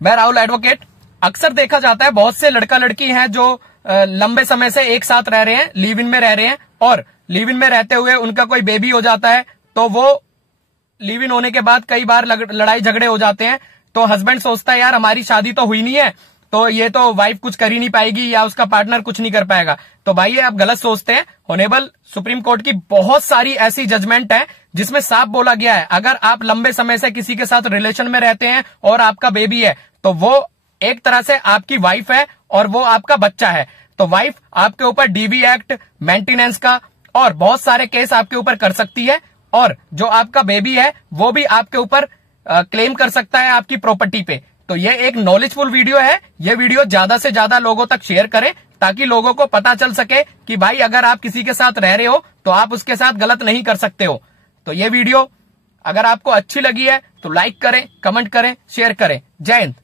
मैं राहुल एडवोकेट। अक्सर देखा जाता है बहुत से लड़का लड़की हैं जो लंबे समय से एक साथ रह रहे हैं, लिव इन में रह रहे हैं, और लिव इन में रहते हुए उनका कोई बेबी हो जाता है तो वो लिव इन होने के बाद कई बार लड़ाई झगड़े हो जाते हैं। तो हस्बैंड सोचता है यार हमारी शादी तो हुई नहीं है, तो ये तो वाइफ कुछ कर ही नहीं पाएगी या उसका पार्टनर कुछ नहीं कर पाएगा। तो भाई ये आप गलत सोचते हैं। ऑनेबल सुप्रीम कोर्ट की बहुत सारी ऐसी जजमेंट है जिसमें साफ बोला गया है अगर आप लंबे समय से किसी के साथ रिलेशन में रहते हैं और आपका बेबी है तो वो एक तरह से आपकी वाइफ है और वो आपका बच्चा है। तो वाइफ आपके ऊपर डीवी एक्ट, मेंटेनेंस का और बहुत सारे केस आपके ऊपर कर सकती है, और जो आपका बेबी है वो भी आपके ऊपर क्लेम कर सकता है आपकी प्रॉपर्टी पे। तो ये एक नॉलेजफुल वीडियो है। ये वीडियो ज्यादा से ज्यादा लोगों तक शेयर करें ताकि लोगों को पता चल सके कि भाई अगर आप किसी के साथ रह रहे हो तो आप उसके साथ गलत नहीं कर सकते हो। तो ये वीडियो अगर आपको अच्छी लगी है तो लाइक करें, कमेंट करें, शेयर करें। जय हिंद।